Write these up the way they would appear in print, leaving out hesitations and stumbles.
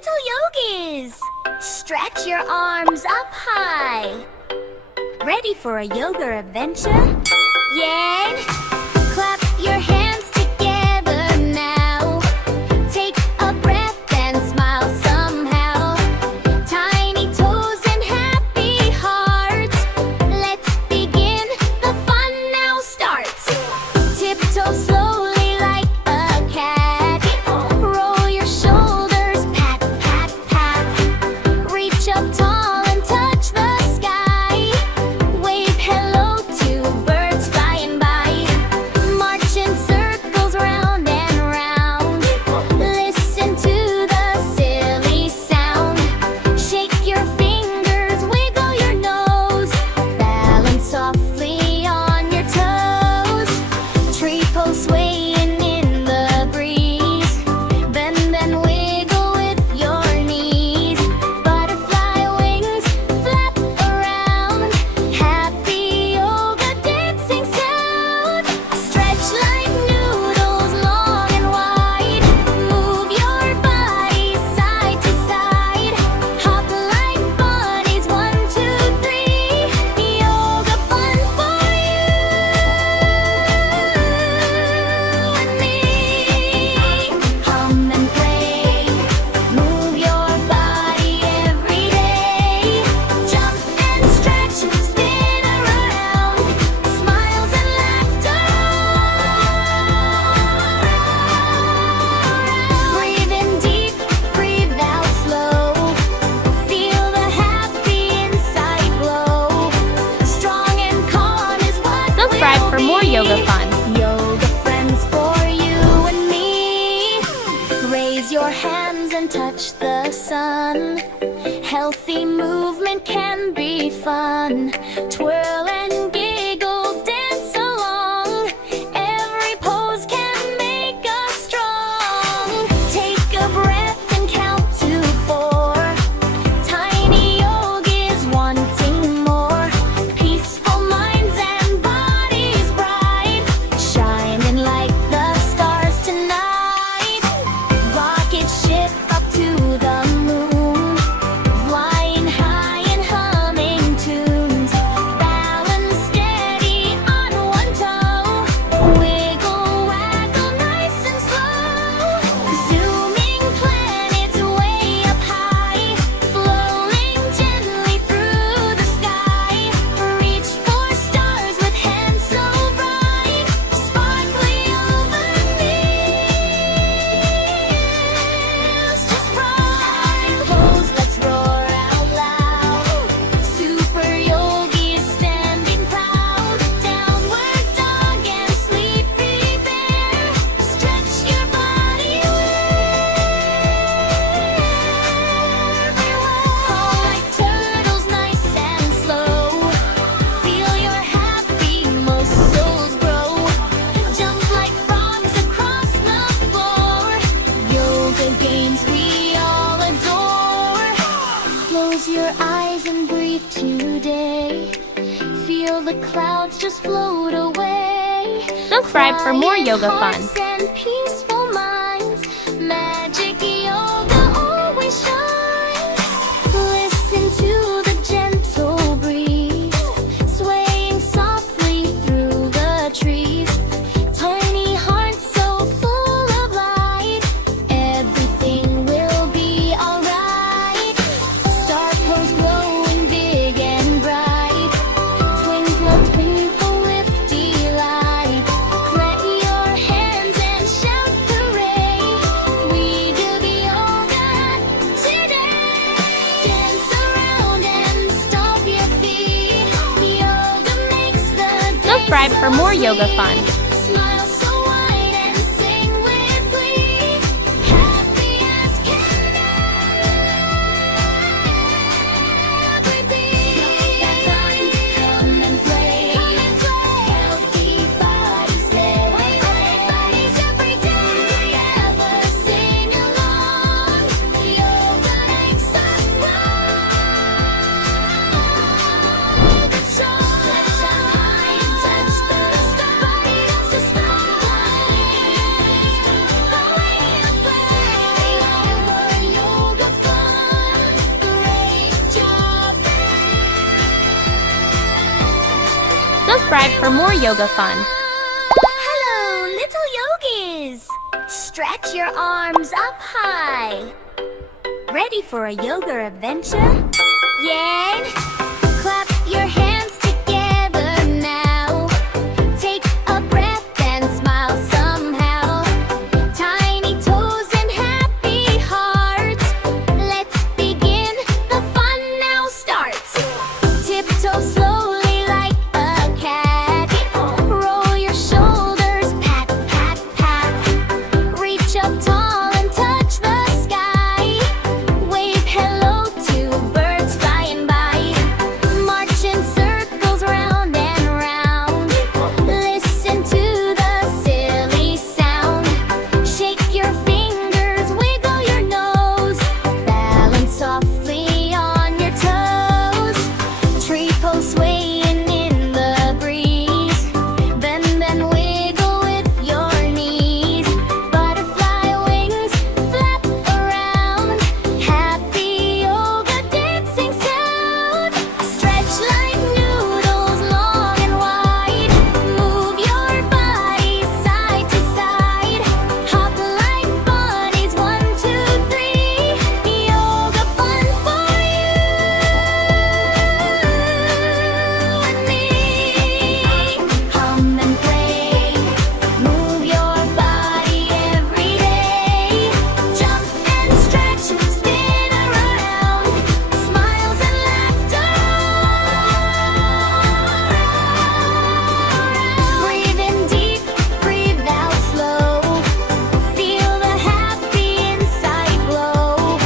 little yogis. Stretch your arms up high. Ready for a yoga adventure? Yen. Clap your hands together now. Take a breath and smile somehow. Tiny toes and happy hearts. Let's begin. The fun now starts. Tiptoe slowly like a cat. Roll your shoulders, pat, pat, pat. Reach up tall and touch the sky. Wave hello to birds flying by. March in circles round and round. Listen to the silly sound. Shake your fingers, wiggle your nose. Balance softly on your toes. Tree pose swaying in the breeze. Bend and wiggle with your knees. Butterfly wings flap around. Happy yoga dancing sound. Stretch like noodles long and wide. Move your body side to side. Hop like bunnies, 1, 2, 3. Yoga fun for you and me. Hum and play. Move your body every day. Jump and stretch, spin around. Smiles and laughter all around. Breathe in deep, breathe out slow. Feel the happy inside glow. Strong and calm is what Subscribe we'll for more be. yoga fun. Yoga friends for you and me. Raise your hands and touch the sun. Healthy movement can be fun. Twirl and giggle, dance along. Every pose can make us strong. Take a breath and count to 4. Tiny yogis wanting more. Peaceful minds and bodies bright. Shining like the stars tonight. Rocket ship up to the moon. Flying high and humming tunes. Balance steady on one toe. Wiggle, waggle, nice and slow. Zooming planets way up high. Floating gently through the sky. Reach for stars with hands so bright. Sparkly over just bright. Pose, let's roar out loud. Super yogis standing proud. Downward dog and sleepy bear. Stretch your body everywhere. Fall like turtles, nice and slow. Feel your happy, most souls grow. Jump like frogs across the floor. Yoga games we all adore. Close your eyes and breathe today. Feel the clouds just float away. Subscribe for more yoga fun. Hearts and peaceful minds. Magic yoga always shines. Listen to the gentle breeze. Swaying softly through the trees. Tiny hearts so full of light. Everything will be alright. Star pose glowing big and bright. Twinkle, twinkle with delight. Clap your hands and shout hooray. We do the yoga today. Dance around and stomp your feet. Yoga makes the day Subscribe for so more yoga sweet. fun. Smile so wide and sing with glee. Happy as can never be. That time, come and play. Healthy bodies every day. Together sing along. Yoga makes us proud. Strong, touch the stars. Subscribe for more yoga fun. Hello, little yogis! Stretch your arms up high. Ready for a yoga adventure? Yay! Clap your hands together now. Take a breath and smile somehow. Tiny toes and happy hearts. Let's begin. The fun now starts. Tiptoe slowly like a cat. Roll your shoulders, pat, pat, pat. Reach up tall and touch the sky. Wave hello to birds flying by. March in circles round and round. Listen to the silly sound. Shake your fingers, wiggle your nose. Balance softly on your toes. Tree pose swaying in the breeze. Bend and wiggle with your knees. Butterfly wings flap around. Happy yoga dancing sound. Stretch like noodles long and wide. Move your body side to side. Hop like bunnies, 1, 2, 3. Yoga fun for you and me. Hum and play. Move your body every day. Jump and stretch, spin around. Smiles and laughter all around. Breathe in deep, breathe out slow. Feel the happy inside glow.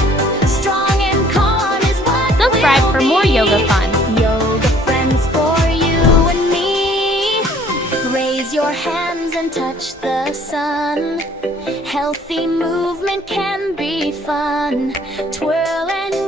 Strong and calm is what Subscribe we'll for more be. yoga fun. Yoga friends for you and me. Raise your hands and touch the sun. Healthy movement can be fun. Twirl and